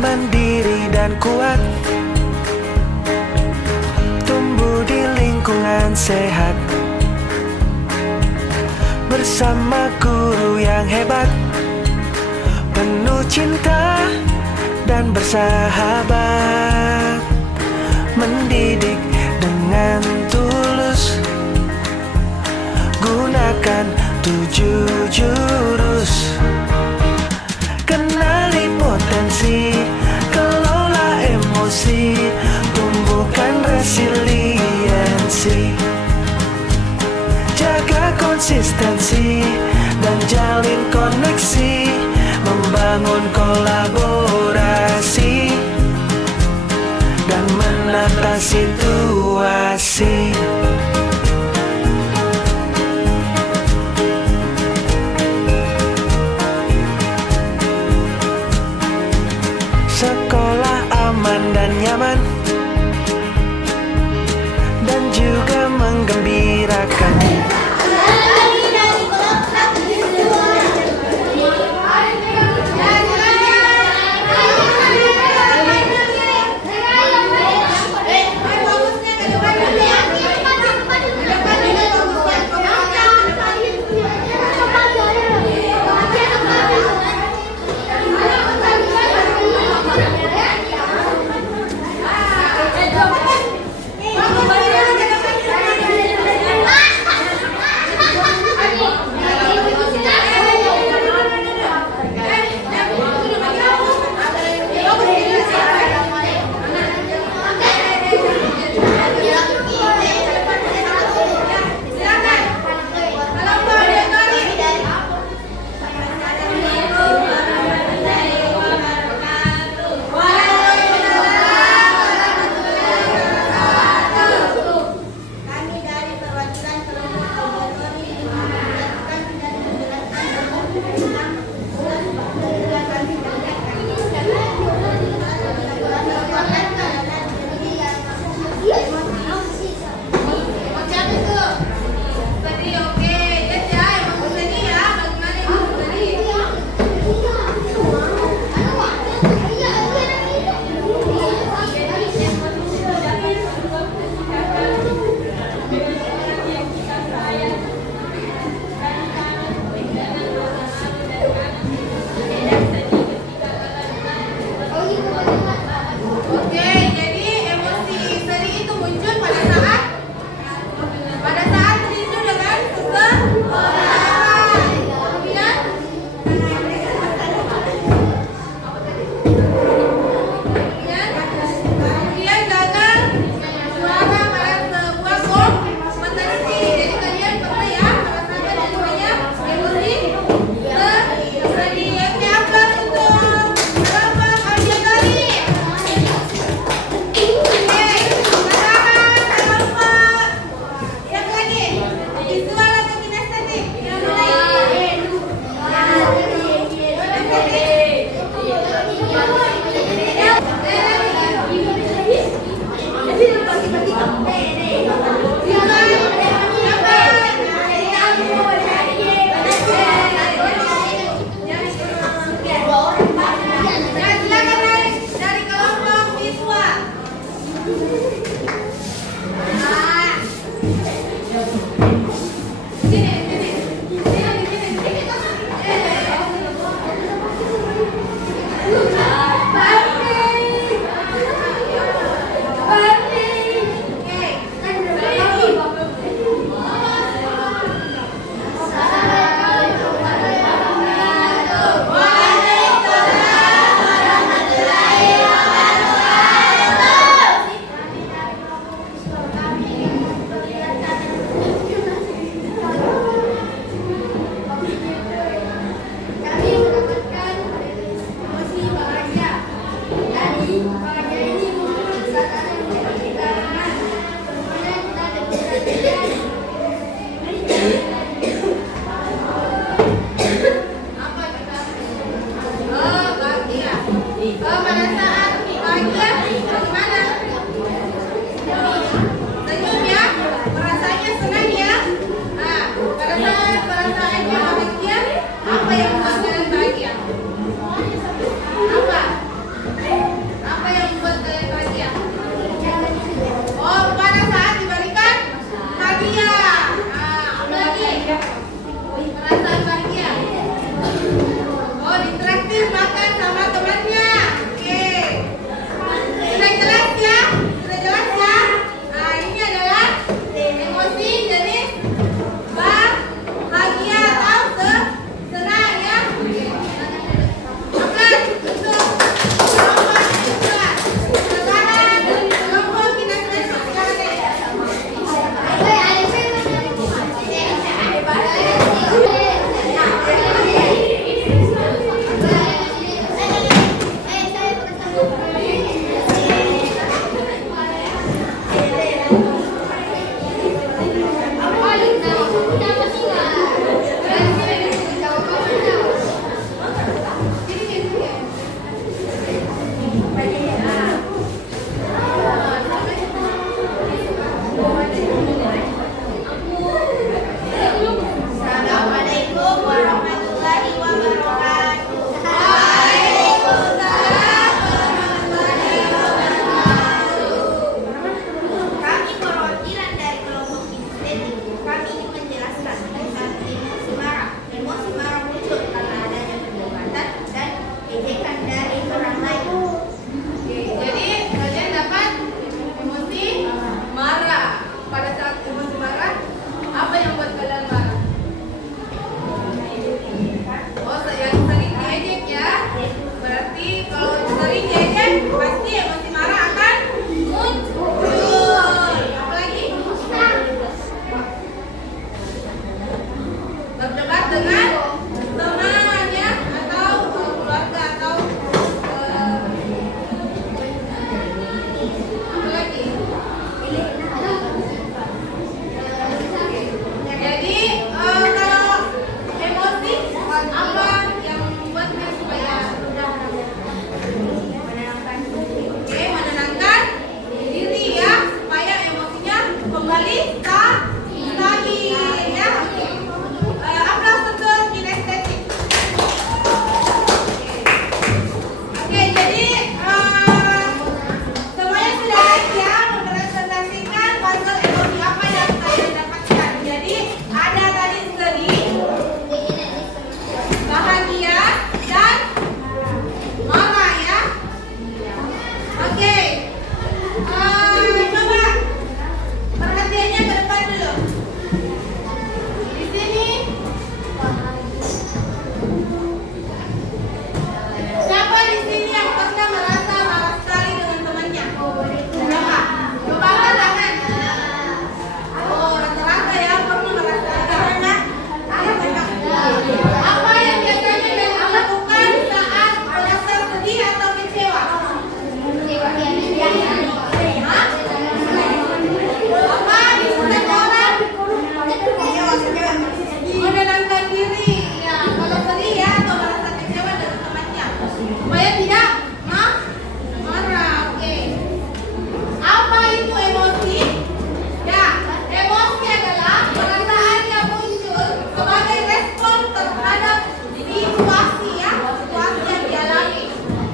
Mandiri dan kuat, tumbuh di lingkungan sehat, bersama guru yang hebat, penuh cinta dan bersahabat, mendidik dengan tulus, gunakan 7 jurus. Kenali potensi, kelola emosi, tumbuhkan resiliensi, jaga konsistensi dan jalin koneksi, membangun kolaborasi dan menata situasi. Sekolah aman dan nyaman, dan juga menggembirakan. Kemudian jangan suara pada sebuah gong menerusi. Jadi kalian pernah ya merasakan yang namanya emosi sedih. Siapa untuk kelompok audio tadi? Yang lagi visual atau kinestetik? Yang dari kelompok visual. Kami mendapatkan emosi bahagia. Dari bahagia ini muncul kesadaran yang menjadi keterangan. Kemudian kita definisikan apa kata? Oh, bahagia. Pada saat bahagia bagaimana? Senyum ya, perasaannya senang ya. Nah, pada saat perasaannya bahagia, apa yang membuat kalian bahagia? Apa? Apa yang membuat kalian bahagia? Oh, pada saat diberikan hadiah. Nah, apa lagi? Perasaan bahagia. Oh, ditraktir makan sama temannya. kecewa? Hah? Apa? Disukai orang? Menenangkan diri. Ya, kalau sedih ya atau merasa kecewa dengan temannya. Supaya tidak marah. Oke. Apa itu emosi? Ya, emosi adalah perasaan yang muncul sebagai respon terhadap situasi ya, situasi yang dialami.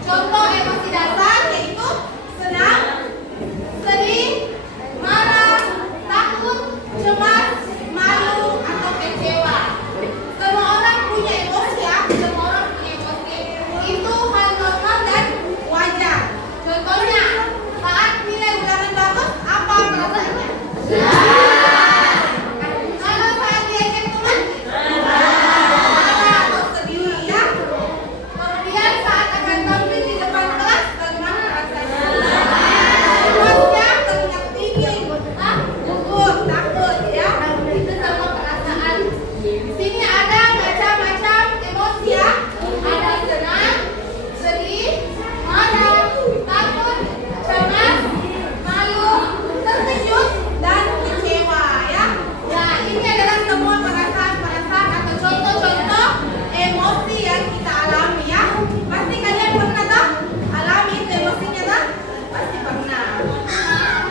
Contoh emosi dasar yaitu senang, sedih, marah, takut, cemas, malu, atau kecewa. Semua orang punya emosi ya, semua orang punya emosi. Itu hal normal dan wajar. Contohnya, saat nilai ulangan bagus, apa perasaannya? Kalau saat diajak teman, marah atau sedih ya. Kemudian saat akan tampil di depan kelas, bagaimana rasanya? Cemasnya, keringat dingin, gugup, takut ya. Itu semua perasaan. Di sini ada macam-macam emosi ya. Ada senang, sedih, marah, takut, cemas, malu, terkejut, dan kecewa ya. Ya, ini adalah semua perasaan-perasaan atau contoh-contoh emosi yang kita alami ya. Pasti kalian pernah tak alami itu emosinya tak? Pasti pernah.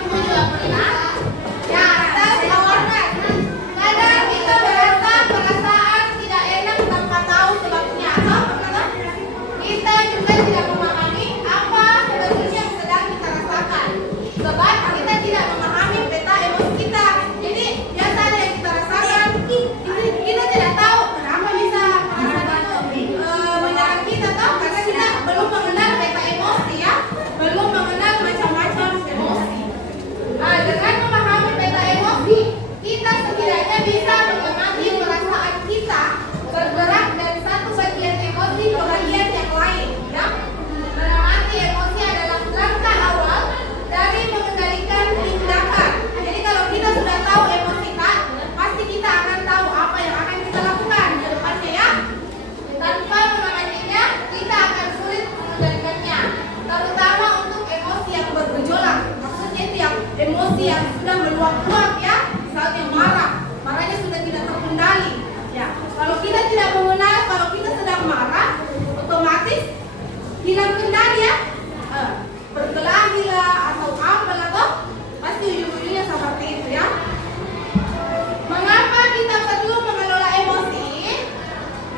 Ibu juga pernah. Ya, terus awareness. Kadang kita merasa perasaan tidak enak tanpa tahu sebabnya. Atau pernah tak? Kita juga tidak memahami apa sebenarnya yang sedang kita rasakan. Sebab kita tidak memahami peta emosi kita. Jadi biasanya yang kita rasakan, kita tidak tahu kenapa bisa perasaan itu menyerang kita tahu karena kita belum mengenal peta emosi ya, belum mengenal macam-macam emosi. Dengan memahami peta emosi, kita setidaknya bisa mengamati perasaan kita bergerak dari satu bagian emosi ke bagian yang lain ya. Mengamati emosi adalah langkah awal dari mengendalikan tindakan. Jadi kalau kita sudah tahu emosi kan, pasti kita akan tahu apa yang akan kita lakukan ke depannya ya. Tanpa mengamatinya, kita akan sulit mengendalikannya. Terutama untuk emosi yang bergejolak. Maksudnya itu yang emosi yang sudah meluap-luap ya. Misalnya marah, marahnya sudah tidak terkendali. Ya, kalau kita tidak mengenal, kalau kita sedang marah, otomatis hilang kendali ya. Berkelahi lah atau apalah toh, pasti ujung-ujungnya seperti itu ya. Mengapa kita perlu mengelola emosi?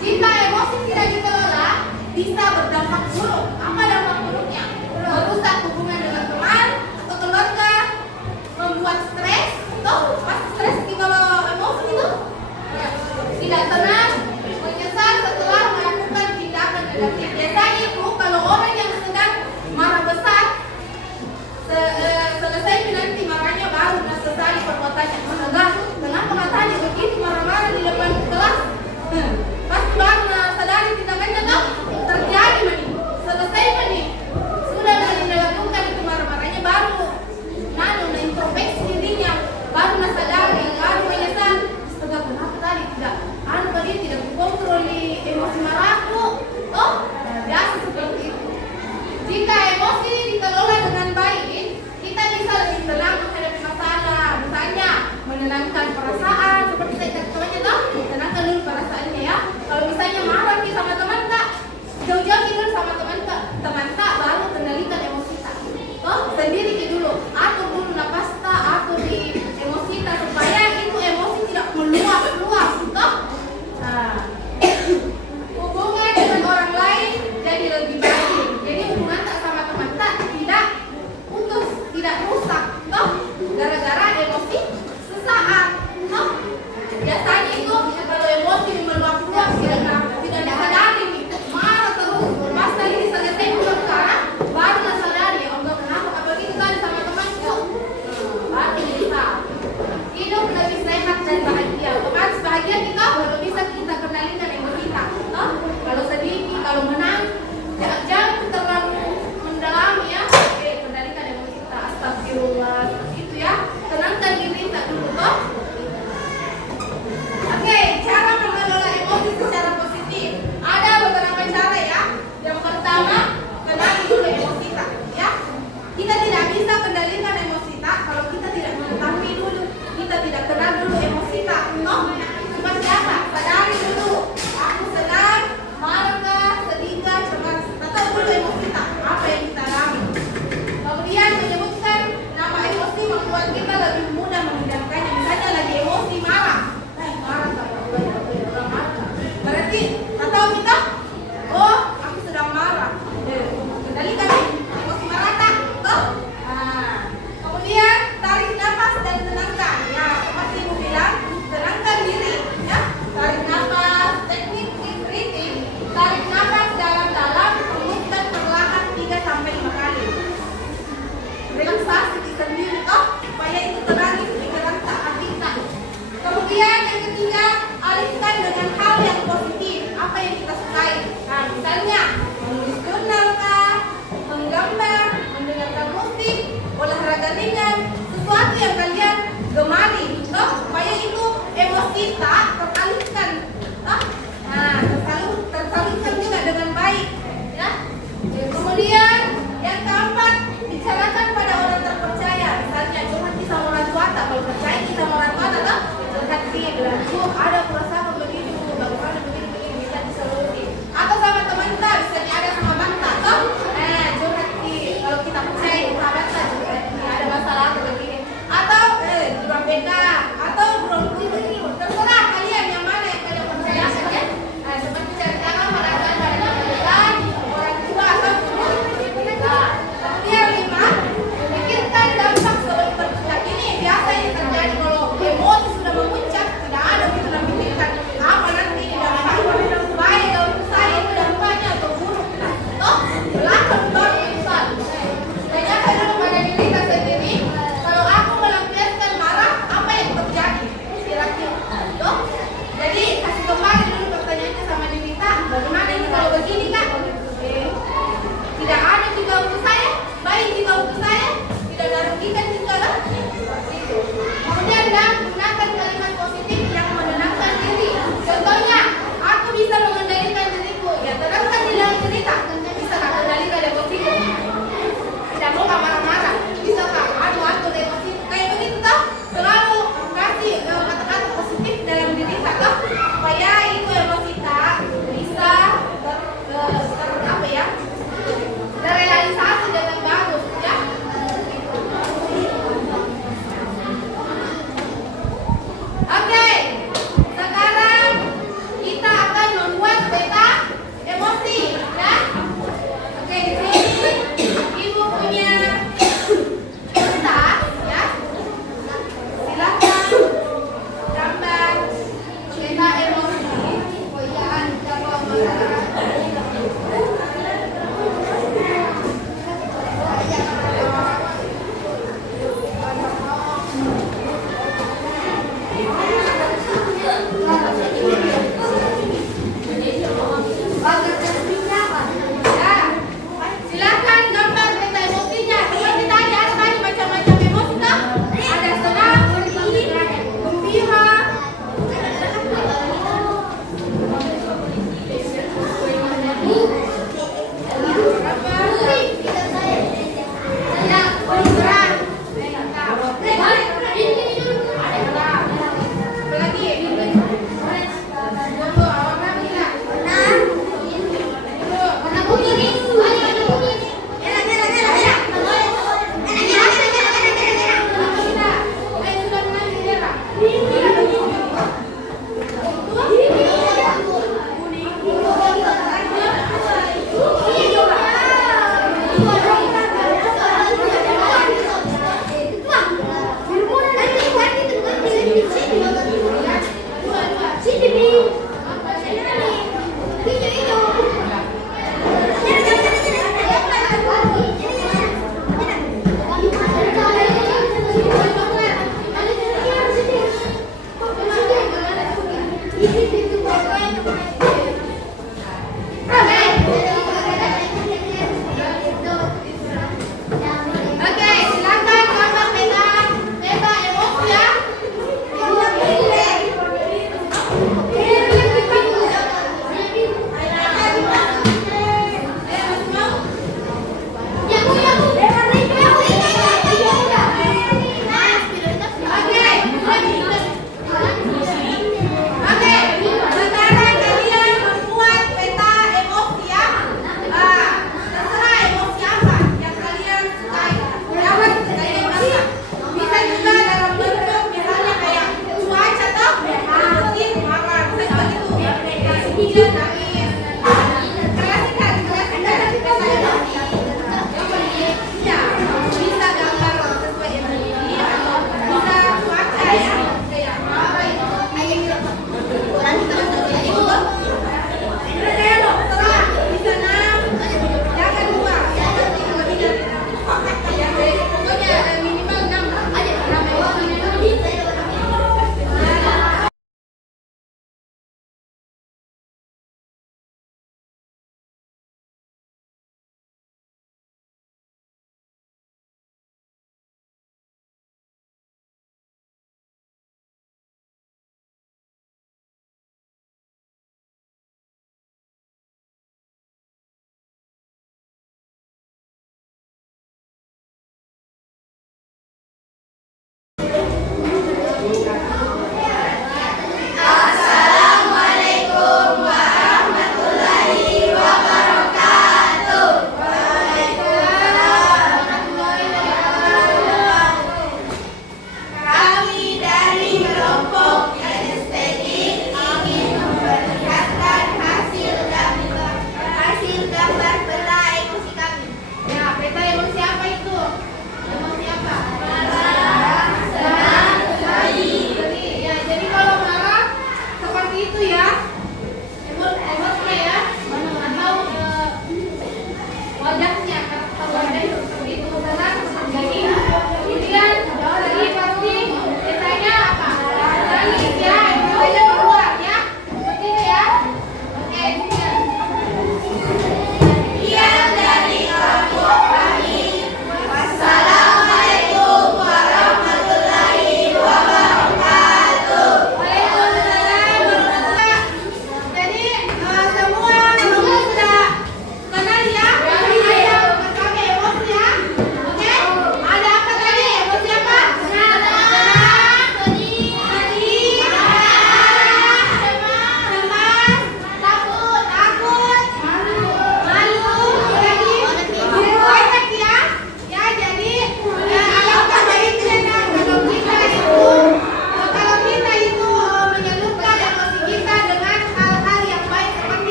Jika emosi tidak dikelola, bisa berdampak buruk. Apa dampak buruknya? Merusak hubungan dengan teman atau keluarga, membuat stres. Toh, pasti stres kalau emosi itu ya, tidak tenang, menyesal setelah melakukan tindakan negatif. Biasanya itu kalau orang yang sedang marah besar, selesai nanti marahnya baru sesali perbuatannya. Enggak, kenapa katanya begitu marah-marah di depan kelas? Pasti baru sadari tindakannya tuh terjadi mani. Selesai mani. Sudah dilakukan itu marah-marahnya baru introspeksi dirinya, baru sadari, baru menyesal. Astaga, kenapa tadi tidak tadi tidak kontrol emosi marahku. Oh, biasa seperti itu. Jika emosi dikelola dengan baik, kita bisa lebih tenang menghadapi masalah. Misalnya, menenangkan perasaan, seperti saya contohnya toh, tenangkan dulu perasaannya ya. Kalau misalnya marah nih sama teman tak, jauh-jauh dulu sama teman tak, baru kendalikan emosi tak. Toh, sendiri dulu, atur dulu napas tak, atur di emosi tak supaya itu emosi tidak meluap-luap, toh. Hubungan dengan orang lain jadi lebih baik. Jadi hubungan tak sama teman tak tidak putus, tidak rusak, toh. Gara-gara emosi sesaat, toh. Biasanya itu kalau emosi meluap-luap tidak disadari, marah terus. sesuatu yang kalian gemari, toh, supaya itu emosi tak tersalurkan, toh. Nah, tersalurkan juga dengan baik, ya. Kemudian yang keempat, bicarakan pada orang terpercaya. Misalnya curhat sama orang tua, tak kalau percaya sama orang tua, toh, curhat dia bilang, ada perasaan begini, bagaimana begini bisa diseluruhi. Atau sama teman kita, misalnya ada sama banta, toh, curhat kalau kita percaya sama banta curhat ada masalah atau begini. Atau di ruang BK, atau di ruang TV, terserah kalian yang mana yang kalian percayakan, ya. Seperti jangan meragukan pada kebenaran orang tua atau guru. Nah, kemudian 5, pikirkan dampak sebelum bertindak. Ini biasa yang terjadi kalau emosi sudah memuncak, tidak ada kita memikirkan apa nanti dampaknya, baik untuk saya itu dampaknya atau buruk. Nah, toh belakang baru besar. Tanyakan dulu pada diri kita sendiri, kalau aku melampiaskan marah, apa yang terjadi? Kira-kira, toh. Jadi kasih kembali dulu pertanyaannya sama diri kita, bagaimana ini kalau begini Kak? Tidak ada juga untuk saya, baik juga untuk saya, tidak ada rugikan juga